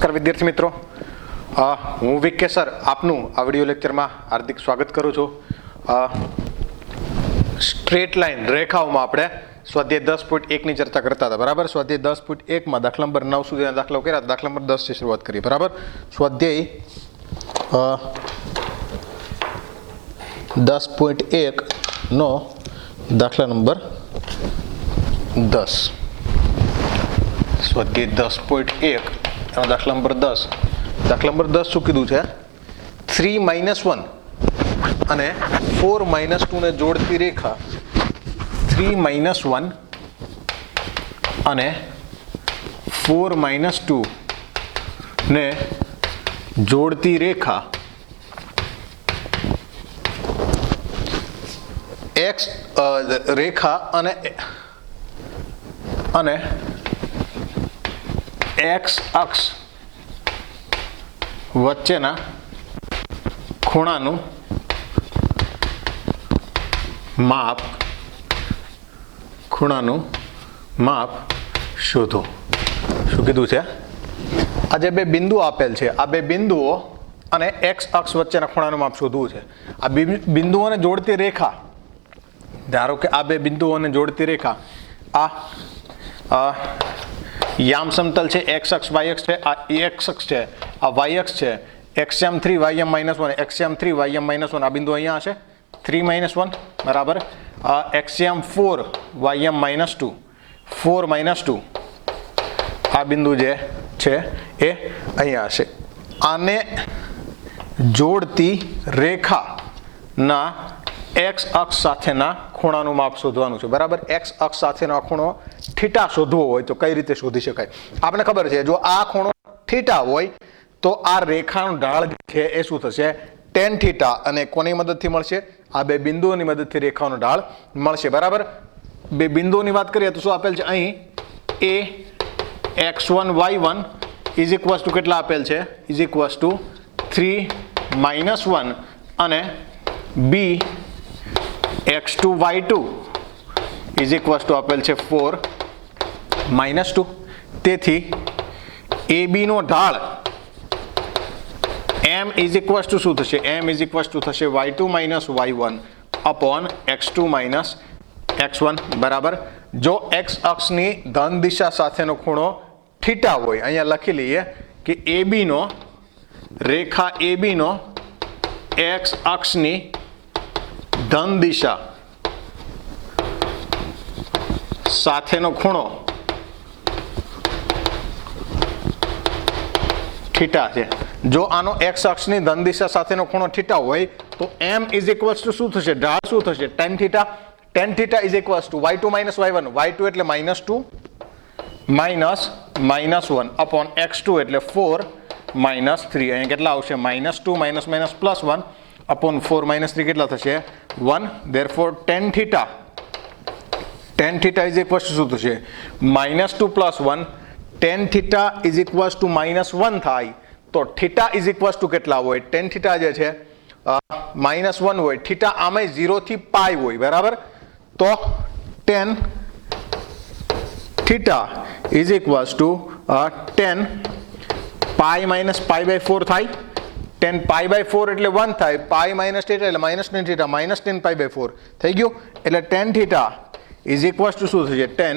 નમસ્કાર વિદ્યાર્થી મિત્રો, હું વિકે સર આપનું આ વિડીયો લેક્ચરમાં હાર્દિક સ્વાગત કરું છું. સ્ટ્રેટ લાઇન રેખાઓમાં આપણે સ્વાધ્યાય 10.1ની ચર્ચા કરતા હતા. બરાબર, સ્વાધ્યાય 10.1માં દાખલા નંબર 9 સુધીના દાખલાઓ કર્યા. દાખલા નંબર 10 થી શરૂઆત કરી. બરાબર, સ્વાધ્યાય 10.1 નો દાખલા નંબર 10. સ્વાધ્યાય 10.1 દાખલા નંબર 10. દાખલા નંબર 10 શું કીધું છે? 3 - 1 અને 4 - 2 ને જોડતી રેખા 3 - 1 અને 4 - 2 ને જોડતી રેખા x રેખા અને x અક્ષ વચ્ચેના ખૂણાનું માપ શોધો. શું કીધું છે? આ જે બે બિંદુ આપેલ છે, આ બે બિંદુઓ અને x અક્ષ વચ્ચેના ખૂણાનું માપ શોધવું છે. આ બિંદુઓને જોડતી રેખા, ધારો કે આ બે બિંદુઓને જોડતી રેખા આ યામ સમતલ છે, x અક્ષ y અક્ષ છે, આ x અક્ષ છે, આ y અક્ષ છે, xm3 ym - 1 xm3 ym - 1 આ બિંદુ અહીંયા હશે 3 - 1. બરાબર, xm4 ym - 2 4 - 2 આ બિંદુ જે છે એ અહીંયા હશે. આને જોડતી રેખાના x અક્ષ સાથેના ખૂણાનું માપ શોધવાનું છે. બરાબર, x અક્ષ સાથેનો આ ખૂણો થીટા શોધવો હોય તો કઈ રીતે શોધી શકાય? આપણે ખબર છે, જો આ ખૂણો થીટા હોય તો આ રેખાનો ઢાળ છે એ શું થશે? tan theta. અને કોની મદદથી મળશે? આ બે બિંદુઓની મદદથી રેખાનો ઢાળ મળશે. બરાબર, બે બિંદુઓની વાત કરીએ તો શું આપેલ છે અહીં? a x1 y1 is equals two કેટલા આપેલ છે? ઇઝ ઇક્વલ્સ ટુ 3 - 1 અને b x2 y2 is equals two આપેલ છે 4 - 2. તેથી AB નો ઢાળ m ઇઝ ઇક્વલ્સ ટુ શું થશે? m ઇઝ ઇક્વલ્સ ટુ થશે y2 - y1 upon x2 - x1. બરાબર, જો x અક્ષની ધન દિશા સાથેનો ખૂણો થીટા હોય, અહીંયા લખી લઈએ કે AB નો, રેખા AB નો x અક્ષની ધન દિશા સાથેનો ખૂણો થીટા છે. જો આનો x અક્ષની ધન દિશા સાથેનો ખૂણો થીટા હોય તો m ઇઝ ઇક્વલ્સ ટુ શું થશે? ઢાળ શું થશે? tan theta. tan theta is equals two y2 - y1 y2 એટલે -2 -1 અપોન x2 એટલે 4 - 3. અહીંયા કેટલા આવશે? -2 -1 અપોન 4 - 3 કેટલા થશે? 1. Therefore tan theta is equals two શું થશે? -2 + 1. tan theta is equals two -1 થાય તો થીટા ઇઝ ઇક્વલ્સ ટુ કેટલા હોય? tan theta જે છે -1 હોય. થીટા આમે 0 થી પાઈ હોય. બરાબર, તો tan theta is equals two tan પાઈ - પાઈ/4 થાય. tan પાઈ/4 એટલે 1 થાય. પાઈ - થીટા એટલે -tan થીટા -tan પાઈ/4 થઈ ગયું. એટલે tan theta is equals two શું થશે? tan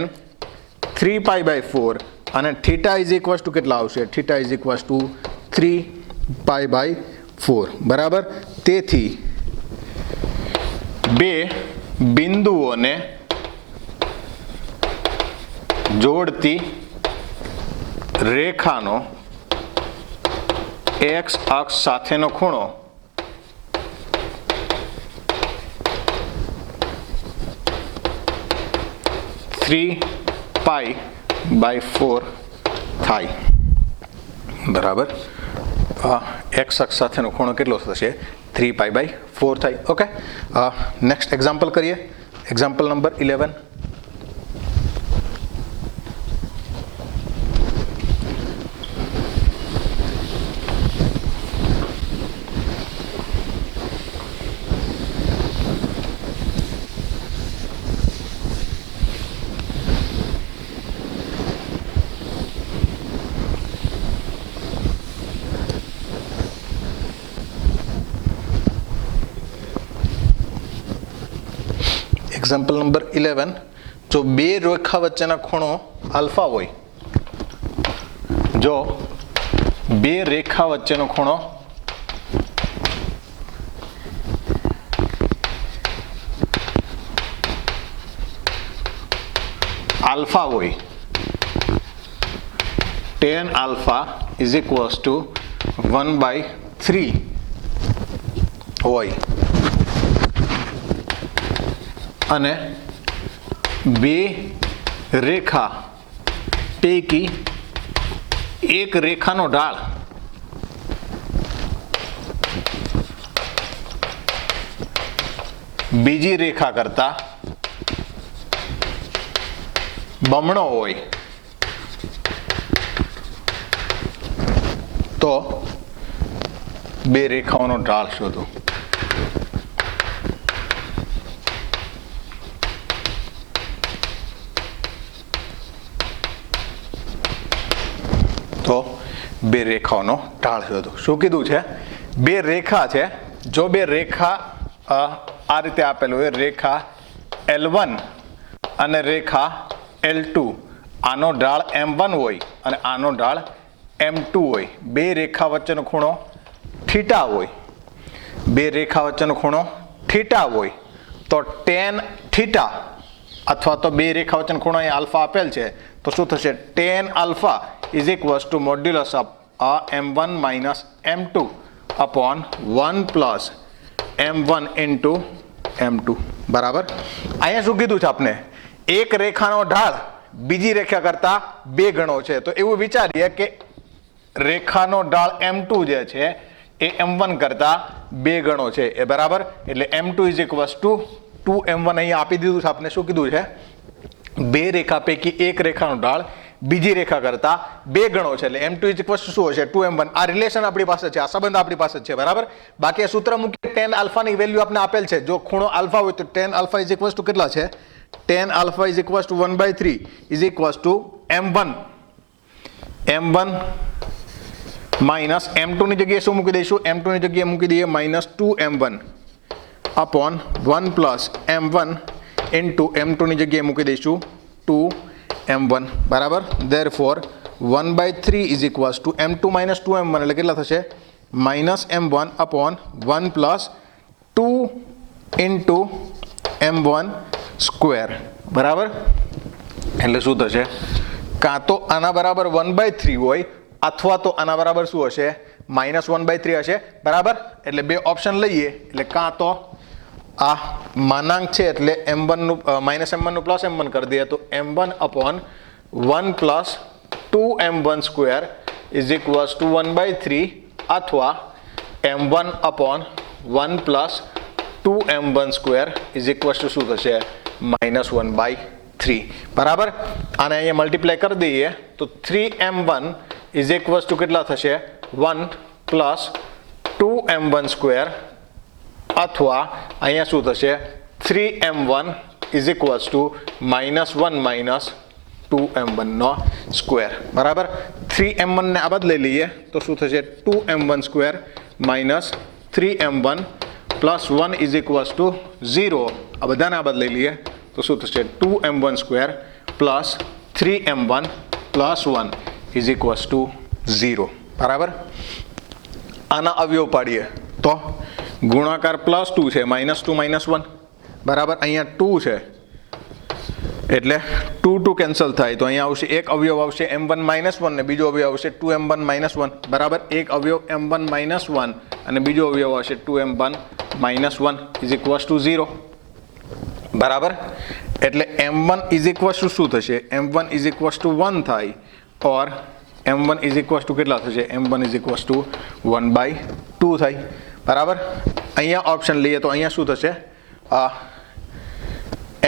3 પાઈ/4 અને થીટા ઇઝ ઇક્વલ્સ ટુ કેટલા આવશે? Theta is equals two 3 પાઈ/4. બરાબર, તેથી બે બિંદુઓને જોડતી રેખાનો x અક્ષ સાથેનો ખૂણો 3 પાઈ/4 થાય. બરાબર, x અક્ષ સાથેનો ખૂણો કેટલો થશે? 3 પાઈ/4 થાય. ઓકે, નેક્સ્ટ એક્ઝામ્પલ કરીએ. Example number 11. એક્ઝામ્પલ નંબર 11, જો બે રેખા વચ્ચેના ખૂણો આલ્ફા હોય, જો બે રેખા વચ્ચેનો ખૂણો આલ્ફા હોય, tan alpha is equals to 1/3 હોય અને બે રેખા પૈકી એક રેખાનો ઢાળ બીજી રેખા કરતા બમણો હોય તો બે રેખાઓનો ઢાળ શોધો. તો બે રેખાઓનો ઢાળ શોધો. શું કીધું છે? બે રેખા છે. જો બે રેખા આ રીતે આપેલું હોય, રેખા L1 અને રેખા L2, આનો ઢાળ M1 હોય અને આનો ઢાળ M2 હોય. બે રેખા વચ્ચેનો ખૂણો થીટા હોય, બે રેખા વચ્ચેનો ખૂણો થીટા હોય તો tan થીટા અથવા તો બે રેખા વચ્ચેનો ખૂણો અહીં આલ્ફા આપેલ છે તો શું થશે? tan alpha is equals to modulus of M1 minus M2 upon 1 plus M1 into M2. બરાબર. અહીંયા શું કીધું છે આપણે? એક રેખાનો ઢાળ બીજી રેખા કરતા બે ગણો છે. તો એવું વિચારીએ કે રેખાનો ઢાળ M2 જે છે એ M1 કરતા બે ગણો છે. એ બરાબર. એટલે M2 is equals to 2M1 અહીંયા આપી દીધું છે આપણે. શું કીધું છે? બે રેખા પૈકી એક રેખાનો ઢાળ બીજી રેખા કરતા બે ગણો છે. એટલે M2 is equals to શું હશે? 2M1. આ રિલેશન આપણી પાસે છે, આ સંબંધ આપણી પાસે છે. બરાબર. બાકી આ સૂત્ર મૂકીએ, tan alpha ની વેલ્યુ આપણે આપેલ છે. જો ખૂણો આલ્ફા હોય તો tan alpha is equals to કેટલા છે? tan alpha is equals to 1/3 is equals to M1 minus M2 ની જગ્યાએ શું મૂકી દઈશું? M2 ની જગ્યાએ મૂકી દઈએ minus 2M1 upon 1 plus M1 into M2 ની જગ્યાએ મૂકી દઈશું 2M1. બરાબર. therefore 1/3 is equals to M2 minus 2M1 એટલે કેટલા થશે? minus M1 upon 1 plus 2 into M1 square. બરાબર. એટલે શું થશે? કાં તો આના બરાબર 1/3 હોય અથવા તો આના બરાબર શું હશે? -1/3 હશે. બરાબર. એટલે બે ઓપ્શન લઈએ એટલે કાં તો આ માનાંક છે એટલે M1 નું -M1 નું +M1 કરી દઈએ તો M1 upon 1 plus 2M1 square is equals to 1/3 અથવા M1 upon 1 plus 2M1 square is equals to શું થશે? -1/3. બરાબર. આને અહીંયા મલ્ટીપ્લાય કરી દઈએ તો 3M1 is equals to કેટલા થશે? 1 plus 2M1 સ્ક્વેર અથવા અહીંયા શું થશે? 3M1 is equals to -1 minus 2M1 નો સ્ક્વેર. બરાબર. 3M1 ને આ બાદ લઈ લઈએ તો શું થશે? 2M1 square minus 3M1 plus 1 is equals to 0. આ બધાને આ બાદ લઈ લઈએ તો શું થશે? 2M1 square plus 3M1 plus 1 is equals to 0. બરાબર. આના અવયવ પાડીએ તો ગુણાકાર +2 છે, -2 -1. બરાબર. અહીંયા 2 છે એટલે 2 કેન્સલ થાય તો અહીંયા આવશે એક અવયવ આવશે M1 -1 ને બીજો અવયવ આવશે 2M1 -1. બરાબર. એક અવયવ M1 -1 અને બીજો અવયવ આવશે 2M1 -1 is equals to 0. બરાબર. એટલે M1 is equals to શું થશે? M1 is equals to 1 થાય ઓર M1 is equals to કેટલા થશે? M1 is equals to 1/2 થાય. બરાબર. અહીંયા ઓપ્શન લઈએ તો અહીંયા શું થશે?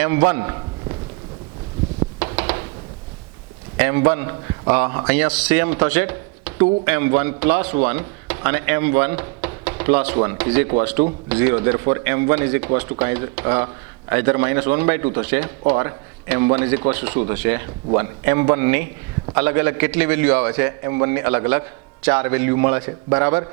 M1 અહીંયા સેમ થશે 2M1 + 1 અને M1 + 1 is equals to 0. therefore M1 is equals to either -1/2 થશે ઓર M1 is equals to શું થશે? 1. M1 ની અલગ અલગ કેટલી વેલ્યુ આવે છે? M1 ની અલગ અલગ 4 વેલ્યુ મળે છે. બરાબર.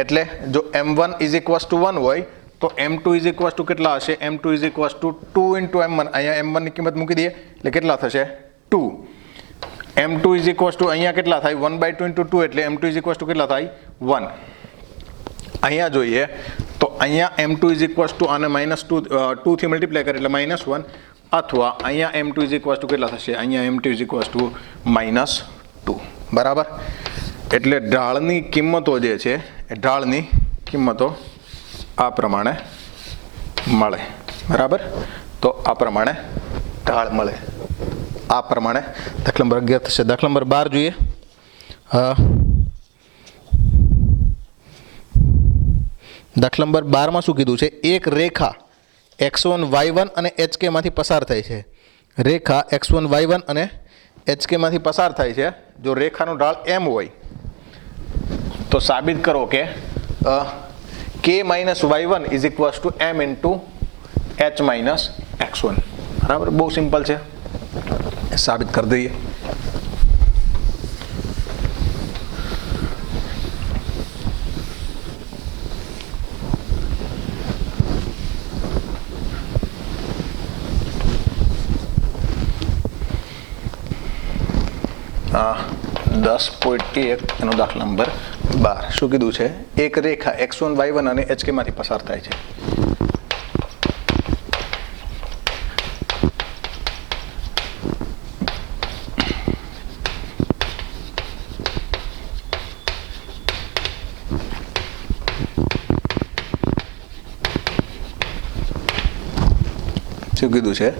એટલે જો M1 is equals to 1 હોય તો m2 ઇઝ ઇક્વલ્સ ટુ કેટલા હશે? m2 is equals two 2 into m1. અહીંયા m1 ની કિંમત મૂકી દઈએ એટલે કેટલા થશે? 2. m2 ઇઝ ઇક્વલ્સ ટુ અહીંયા કેટલા થાય? 1/2 ઇન્ટુ 2 એટલે m2 ઇઝ ઇક્વલ્સ ટુ કેટલા થાય? 1. અહીંયા જોઈએ તો અહીંયા m2 ઇઝ ઇક્વલ્સ ટુ આને -2 થી મલ્ટીપ્લાય કરે એટલે -1, અથવા અહીંયા m2 ઇઝ ઇક્વલ્સ ટુ કેટલા થશે? અહીંયા m2 ઇઝ ઇક્વલ્સ ટુ -2. બરાબર. એટલે ઢાળની કિંમતો જે છે એ ઢાળની કિંમતો આ પ્રમાણે મળે. બરાબર. તો આ પ્રમાણે ઢાળ મળે. આ પ્રમાણે દાખલા નંબર 11 થશે. દાખલા નંબર 12 જોઈએ. દાખલા નંબર 12 માં શું કીધું છે? એક રેખા x1 y1 અને hk માંથી પસાર થાય છે. રેખા x1 y1 અને hk માંથી પસાર થાય છે. જો રેખાનો ઢાળ m હોય તો સાબિત કરો કે k minus y1 is equals two m into h minus x1. બરાબર. બહુ સિમ્પલ છે, સાબિત કરી દઈએ. હા, 10.1 એનો દાખલા નંબર 12. શું કીધું છે? એક રેખા x1 y1 અને hk માંથી પસાર થાય છે. શું કીધું છે?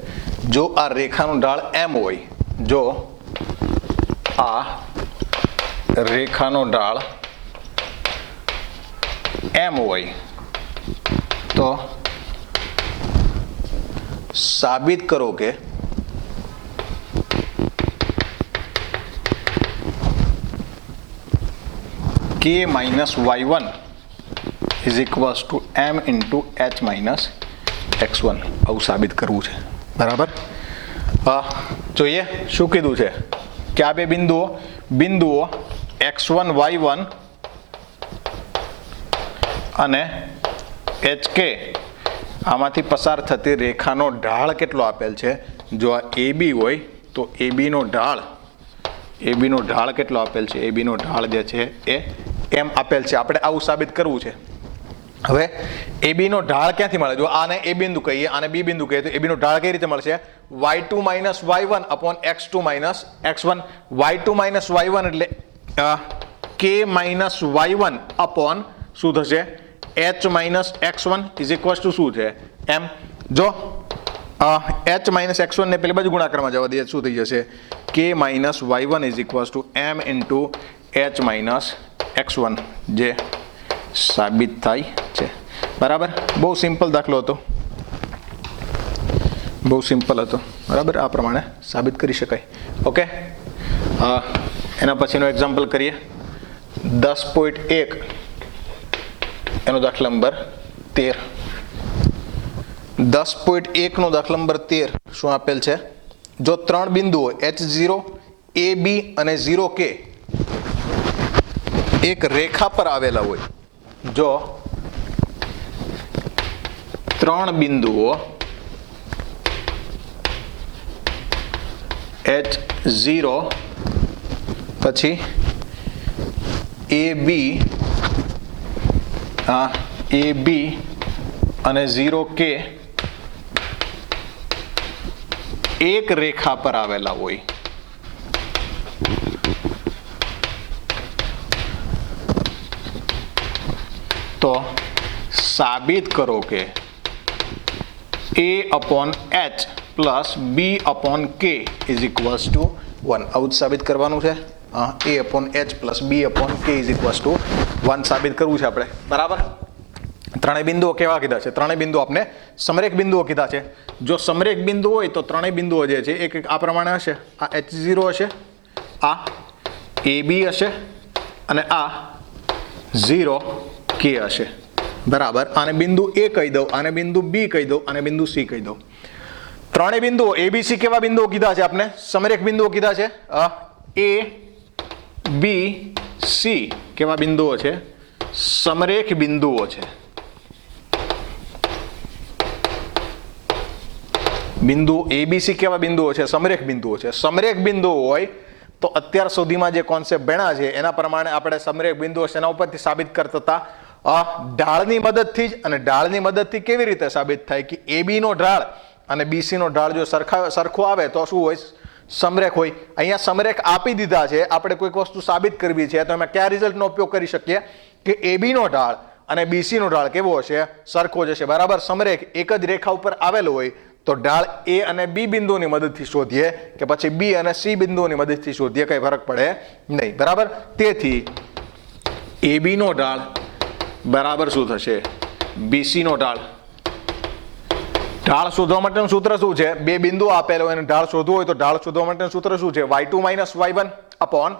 જો આ રેખાનું ઢાળ m હોય, જો આ રેખાનો ઢાળ m હોય તો સાબિત કરો કે k minus y1 is equals two m into h minus x1. આવું સાબિત કરવું છે. બરાબર. જોઈએ શું કીધું છે કે આ બે બિંદુઓ x1 y1 અને hk આમાંથી પસાર થતી રેખાનો ઢાળ કેટલો આપેલ છે? જો આ AB હોય તો AB નો ઢાળ કેટલો આપેલ છે? AB નો ઢાળ જે છે એ m આપેલ છે. આપણે આવું સાબિત કરવું છે. હવે AB નો ઢાળ ક્યાંથી મળે? જો આને A બિંદુ કહીએ, આને B બિંદુ કહીએ, તો AB નો ઢાળ કઈ રીતે મળશે? y2 minus y1 upon x2 minus x1. y2 minus y1 એટલે k માઇનસ y1 અપોન શું થશે? h minus x1 is equals two શું છે? m. જો h માઇનસ x1 ને પેલી બાજુ ગુણાકારમાં જવા દઈએ શું થઈ જશે? k minus y1 is equals two m into h minus x1 જે સાબિત થાય છે. બરાબર. બહુ સિમ્પલ દાખલો હતો, બહુ સિમ્પલ હતો. બરાબર. આ પ્રમાણે સાબિત કરી શકાય. ઓકે. એના પછીનો એક્ઝામ્પલ કરીએ. 10.1 એનો દાખલા નંબર 13. 10.1 નો દાખલા નંબર 13 શું આપેલ છે? જો ત્રણ બિંદુઓ h0 ab અને 0k એક રેખા પર આવેલા હોય, જો ત્રણ બિંદુઓ h0 પછી ab અને 0k એક રેખા પર આવેલા હોય તો સાબિત કરો કે a upon h plus b upon k is equals two 1. આવું જ સાબિત કરવાનું છે. a upon h plus b upon k is equals two 1 સાબિત કરવું છે આપણે. બરાબર. ત્રણેય બિંદુઓ કેવા કીધા છે? ત્રણેય બિંદુઓ આપણે સમરેખ બિંદુઓ કીધા છે. જો સમરેખ બિંદુ હોય તો ત્રણેય બિંદુઓ જે છે એક આ પ્રમાણે હશે. આ h0 હશે, આ ab હશે અને આ 0k હશે. બરાબર. આને બિંદુ A કહી દઉં, આને બિંદુ B કહી દઉં, આને બિંદુ C કહી દઉં. ત્રણેય બિંદુઓ ABC કેવા બિંદુઓ કીધા છે? આપણે સમરેખ બિંદુઓ કીધા છે. A B C કેવા બિંદુઓ છે? સમરેખ બિંદુઓ છે. બિંદુ એબીસી કેવા બિંદુઓ છે? સમરેખ બિંદુઓ છે. સમરેખ બિંદુઓ હોય તો અત્યાર સુધીમાં જે કોન્સેપ્ટ ભણ્યા છે એના પ્રમાણે આપણે સમરેખ બિંદુઓ એના ઉપરથી સાબિત કરતા હતા ઢાળની મદદથી જ. અને ઢાળની મદદથી કેવી રીતે સાબિત થાય કે એબી નો ઢાળ અને બીસી નો ઢાળ જો સરખો આવે તો શું હોય? સમરેખ હોય. અહીંયા સમરેખ આપી દીધા છે, આપણે કોઈક વસ્તુ સાબિત કરવી છે તો અમે કયા રિઝલ્ટનો ઉપયોગ કરી શકીએ કે એબી નો ઢાળ અને બીસી નો ઢાળ કેવો હશે? સરખો જ હશે. બરાબર. સમરેખ એક જ રેખા ઉપર આવેલો હોય તો ઢાળ એ અને બી બિંદુની મદદથી શોધીએ કે પછી બી અને સી બિંદુની મદદથી શોધીએ, કઈ ફરક પડે નહીં. બરાબર. તેથી એબી નો ઢાળ બરાબર શું થશે? બીસી નો ઢાળ. ઢાળ શોધવા માટેનું સૂત્ર શું છે? બે બિંદુ આપેલો હોય અને ઢાળ શોધવું હોય તો ઢાળ શોધવા માટેનું સૂત્ર શું છે? y2 minus y1 upon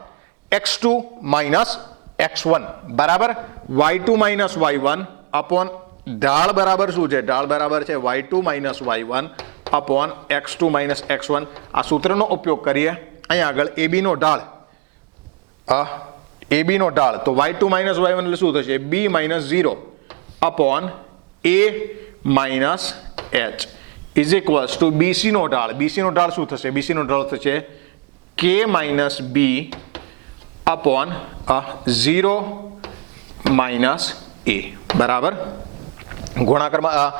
x2 minus x1. બરાબર. y2 માઇનસ y1 અપોન ઢાળ બરાબર શું છે? ઢાળ બરાબર છે y2 minus y1 upon x2 minus x1. આ સૂત્રનો ઉપયોગ કરીએ અહીંયા આગળ એબી નો ઢાળ. એબી નો ઢાળ તો y2 માઇનસ y1 એટલે શું થશે? b minus 0 upon a minus h is equals to BC નો ઢાળ. બીસી નો ઢાળ શું થશે? બીસી નો ઢાળ થશે k minus b upon 0 minus a. બરાબર. ગુણાકારમાં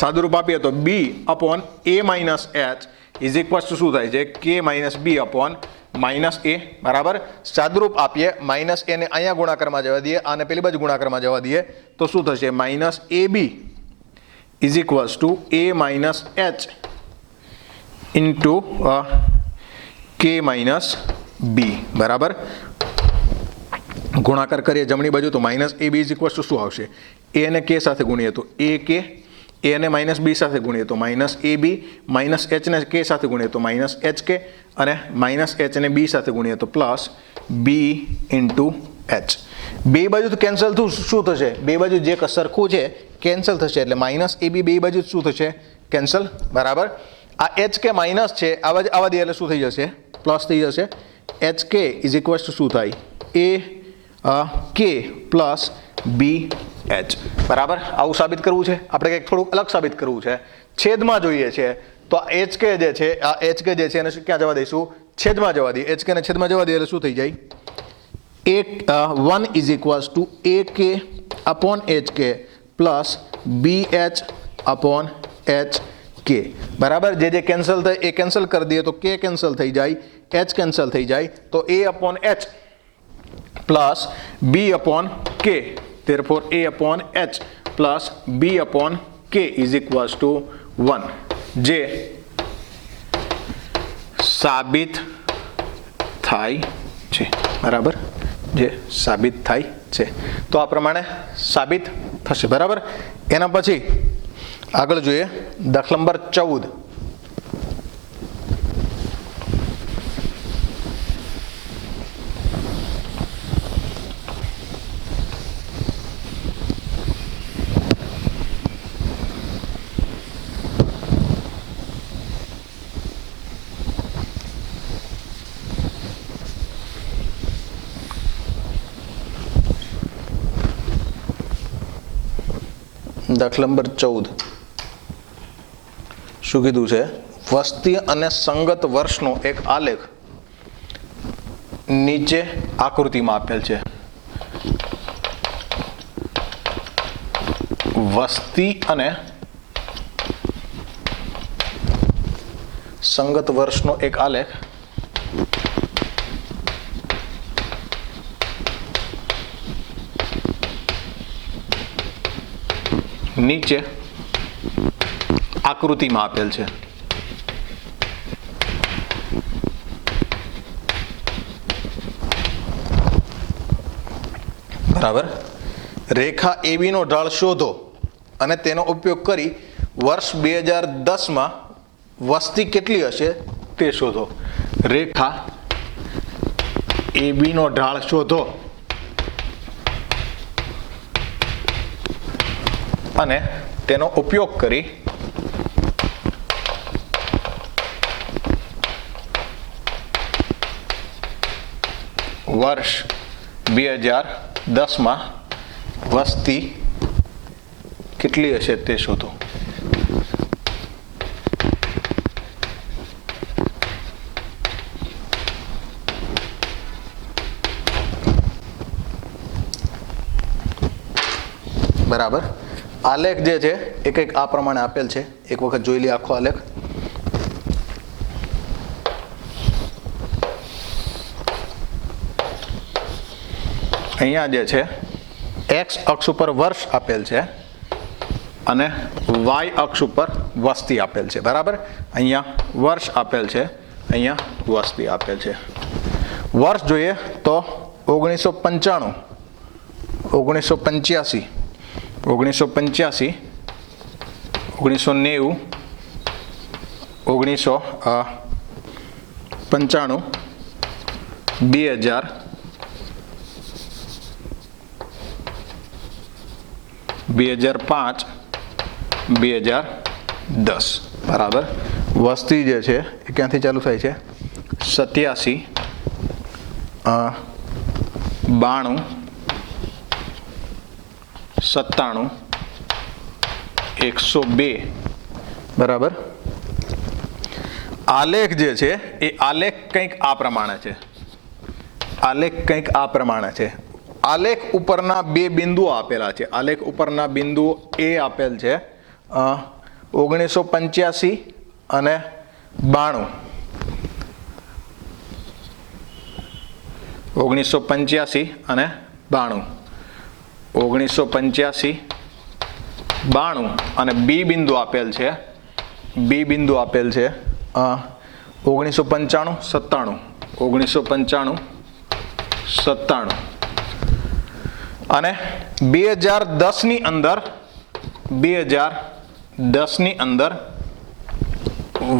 સાદુરૂપ આપીએ તો b upon a minus h is equals two શું થાય છે? k minus b upon minus a. બરાબર. સાદુરૂપ આપીએ માઇનસ a ને અહીંયા ગુણાકારમાં જવા દઈએ અને પેલી બાજુ ગુણાકારમાં જવા દઈએ તો શું થશે? Minus ab is equals two a minus h into k minus b. બરાબર. ગુણાકાર કરીએ જમણી બાજુ તો minus ab is equals two શું આવશે? a ને k સાથે ગુણીએ તો ak, a ને માઇનસ b સાથે ગુણીએ તો માઇનસ ab, માઇનસ h ને k સાથે ગુણીએ તો માઇનસ hk અને માઇનસ h ને b સાથે ગુણીએ તો પ્લસ b ઇન્ટુ h. બે બાજુ તો કેન્સલ શું થશે? બે બાજુ જે સરખું છે કેન્સલ થશે એટલે માઇનસ ab બે બાજુ શું થશે? કેન્સલ. બરાબર. આ hk માઇનસ છે આવા દે એટલે શું થઈ જશે? પ્લસ થઈ જશે. hk ઇઝ ઇક્વલ્સ ટુ શું થાય? a k plus b h. બરાબર. આવું સાબિત કરવું છે આપણે, કંઈક થોડુંક અલગ સાબિત કરવું છે. છેદમાં જોઈએ છે તો hk જે છે આ hk જે છે એને ક્યાં જવા દઈશું? છેદમાં જવા દઈએ. hk ને છેદમાં જવા દઈએ એટલે શું થઈ જાય? 1 is equals two ak upon hk plus bh upon hk. બરાબર. જે કેન્સલ થાય એ કેન્સલ કરી દઈએ તો k કેન્સલ થઈ જાય, h કેન્સલ થઈ જાય તો a upon h plus b upon k. therefore a upon h plus b upon k is equals to 1. જે સાબિત થાય છે. બરાબર. જે સાબિત થાય છે તો આ પ્રમાણે સાબિત થશે. બરાબર. એના પછી આગળ જોઈએ દાખલા નંબર 14. દાખલા નંબર 14 શું કીધું છે? વસ્તી અને સંગત વર્ષનો એક આલેખ નીચે આકૃતિમાં આપેલ છે. વસ્તી અને સંગત વર્ષનો એક આલેખ નીચે આકૃતિમાં આપેલ છે. બરાબર. રેખા AB નો ઢાળ શોધો અને તેનો ઉપયોગ કરી વર્ષ 2010માં વસ્તી કેટલી હશે તે શોધો. રેખા AB નો ઢાળ શોધો અને તેનો ઉપયોગ કરી વર્ષ 2010માં વસ્તી કેટલી હશે તે શોધો. બરાબર. આલેખ જે છે એ કંઈક આ પ્રમાણે આપેલ છે. એક વખત જોઈ લઈએ આખો આલેખ. અહીંયા જે છે એક્સ અક્ષ ઉપર વર્ષ આપેલ છે અને વાય અક્ષ ઉપર વસ્તી આપેલ છે. બરાબર. અહીંયા વર્ષ આપેલ છે, અહીંયા વસ્તી આપેલ છે. વર્ષ જોઈએ તો 1995, 1985, 1985, 1990, 1995, 2000, 2005, 2010. બરાબર. વસ્તી જે છે એ ક્યાંથી ચાલુ થાય છે? 87, 92, 97, 102. બરાબર. આલેખ જે છે એ આલેખ કંઈક આ પ્રમાણે છે. આલેખ કંઈક આ પ્રમાણે છે. આલેખ ઉપરના બે બિંદુઓ આપેલા છે. આલેખ ઉપરના બિંદુઓ એ આપેલ છે 1985 અને 92. 1985 અને 92. 1985, 92 અને બી બિંદુ આપેલ છે. બી બિંદુ આપેલ છે 1995, 97. 1995, 97. અને 2010 ની અંદર 2010 ની અંદર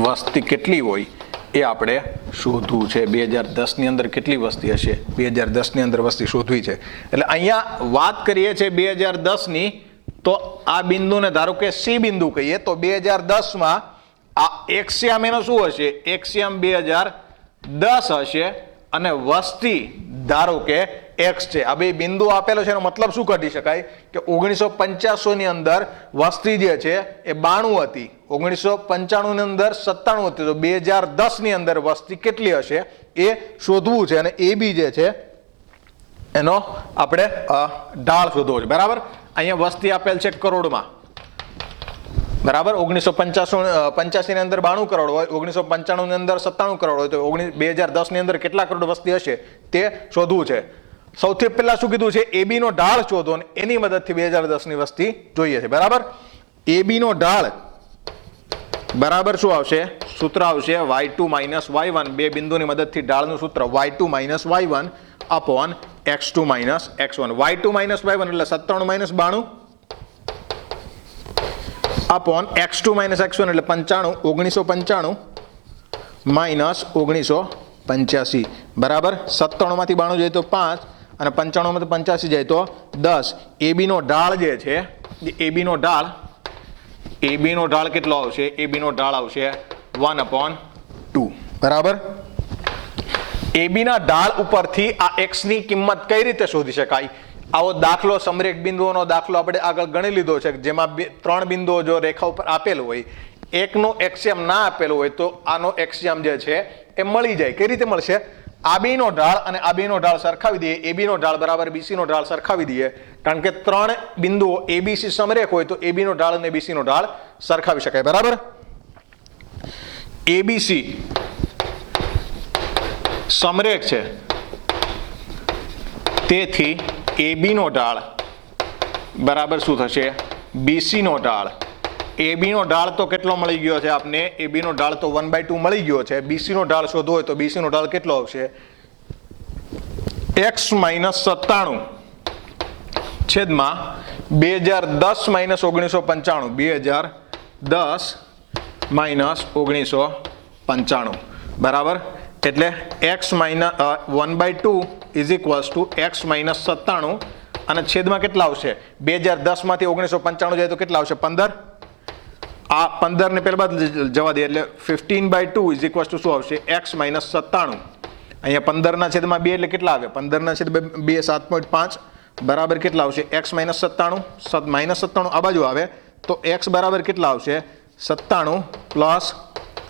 વસ્તી કેટલી હોય એ આપણે શોધવું છે. 2010 ની અંદર કેટલી વસ્તી હશે? 2010 ની અંદર વસ્તી શોધવી છે. એટલે અહીંયા વાત કરીએ છીએ 2010 ની, તો આ બિંદુને ધારો કે સી બિંદુ કહીએ તો 2010 માં આ એક્સ્યામ એનો શું હશે? એક્સ્યામ 2010 હશે અને વસ્તી ધારો કે x છે. આ બે બિંદુ આપેલો છે એનો મતલબ શું કાઢી શકાય કે 1985 ની અંદર વસ્તી જે છે એ 92 હતી, 1995 ની અંદર 97 હતી, તો 2010 ની અંદર વસ્તી કેટલી હશે એ શોધવું છે. અને એ બી જે છે એનો આપણે ઢાળ શોધવો છે. બરાબર. અહીંયા વસ્તી આપેલ છે કરોડમાં. બરાબર. 1985 ની અંદર 92 કરોડ હોય, 1995 ની અંદર 97 કરોડ હોય, તો 2010 ની અંદર કેટલા કરોડ વસ્તી હશે તે શોધવું છે. સૌથી પહેલા શું કીધું છે? એબી નો ઢાળ શોધો અને એની મદદથી 2010 ની વસ્તી જોઈએ છે. બરાબર. એબી નો ઢાળ બરાબર શું આવશે? સૂત્ર આવશે y2 માઇનસ y1. બે બિંદુની મદદથી ઢાળનું સૂત્ર y2 minus y1 upon x2 minus x1. y2 minus y1 એટલે 97 minus 92 upon x2 minus x1 એટલે 95, 1995 માઇનસ 1985. બરાબર. 97 માંથી 92 જાય તો 5 અને 95 માંથી 85 જાય તો 10. એબી નો ઢાળ જે છે એબી નો ઢાળ કેટલો આવશે? એબી નો ઢાળ આવશે 1/2. બરાબર. એબી ના ઢાળ ઉપરથી આ x ની કિંમત કઈ રીતે શોધી શકાય? આવો દાખલો સમરેખ બિંદુઓનો દાખલો આપણે આગળ ગણી લીધો છે, જેમાં ત્રણ બિંદુઓ જો રેખા ઉપર આપેલું હોય, એકનો એક્સિયમ ના આપેલો હોય તો આનો એક્સિયમ જે છે એ મળી જાય. કઈ રીતે મળશે? આ બે નો ઢાળ અને આ બે નો ઢાળ સરખાવી દઈએ. એબી નો ઢાળ બરાબર બીસી નો ઢાળ સરખાવી દઈએ, કારણ કે ત્રણ બિંદુઓ એબીસી સમરેખ હોય તો એબી નો ઢાળ અને બીસી નો ઢાળ સરખાવી શકાય. બરાબર. એબીસી સમરેખ છે, તેથી એબી નો ઢાળ બરાબર શું થશે? બીસી નો ઢાળ. એબી નો ઢાળ તો કેટલો મળી ગયો છે આપને? એબી નો ઢાળ તો 1/2 મળી ગયો છે. બીસી નો ઢાળ શોધવો હોય તો બીસી નો ઢાળ કેટલો આવશે? x માઇનસ 97 છેદમાં 2010 માઇનસ 1995. 2010 માઇનસ 1995. બરાબર. એટલે x minus 1/2 is equals two x minus 97 અને છેદમાં કેટલા આવશે? 2010 માંથી 1995 જાય તો કેટલા આવશે? 15. આ 15 ને પહેલા બાદ જવા દે એટલે 15/2 ઇઝ ઇક્વલ્સ ટુ શું આવશે? x minus 97. અહીંયા 15 ના છેદમાં 2 એટલે કેટલા આવે? 15 ના છેદમાં 2 7.5 બરાબર કેટલા આવશે? x minus 97. માઇનસ 97 આ બાજુ આવે તો x બરાબર કેટલા આવશે? 97 પ્લસ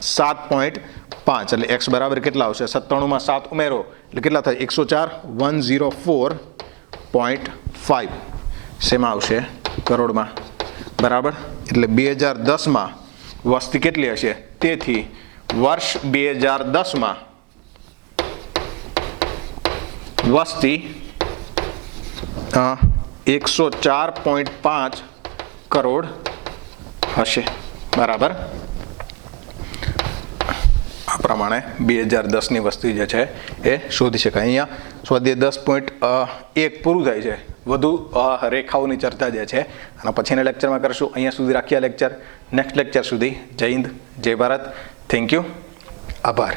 7.5 એટલે x બરાબર કેટલા આવશે? 97 માં 7 ઉમેરો એટલે કેટલા થાય? 104, 104.5. શેમાં આવશે? કરોડમાં, બરાબર. એટલે 2010માં વસ્તી કેટલી હશે? તેથી વર્ષ 2010માં વસ્તી 104.5 કરોડ હશે, બરાબર. આ પ્રમાણે 2010ની વસ્તી જે છે એ શોધી શકાય. અહીંયા સ્વાધ્યાય 10.1 પૂરું થાય છે. વધુ રેખાઓની ચર્ચા જે છે અને પછીના લેક્ચરમાં કરશું. અહીંયા સુધી રાખીએ લેક્ચર. નેક્સ્ટ લેક્ચર સુધી જય હિન્દ, જય ભારત. થેન્ક યુ, આભાર.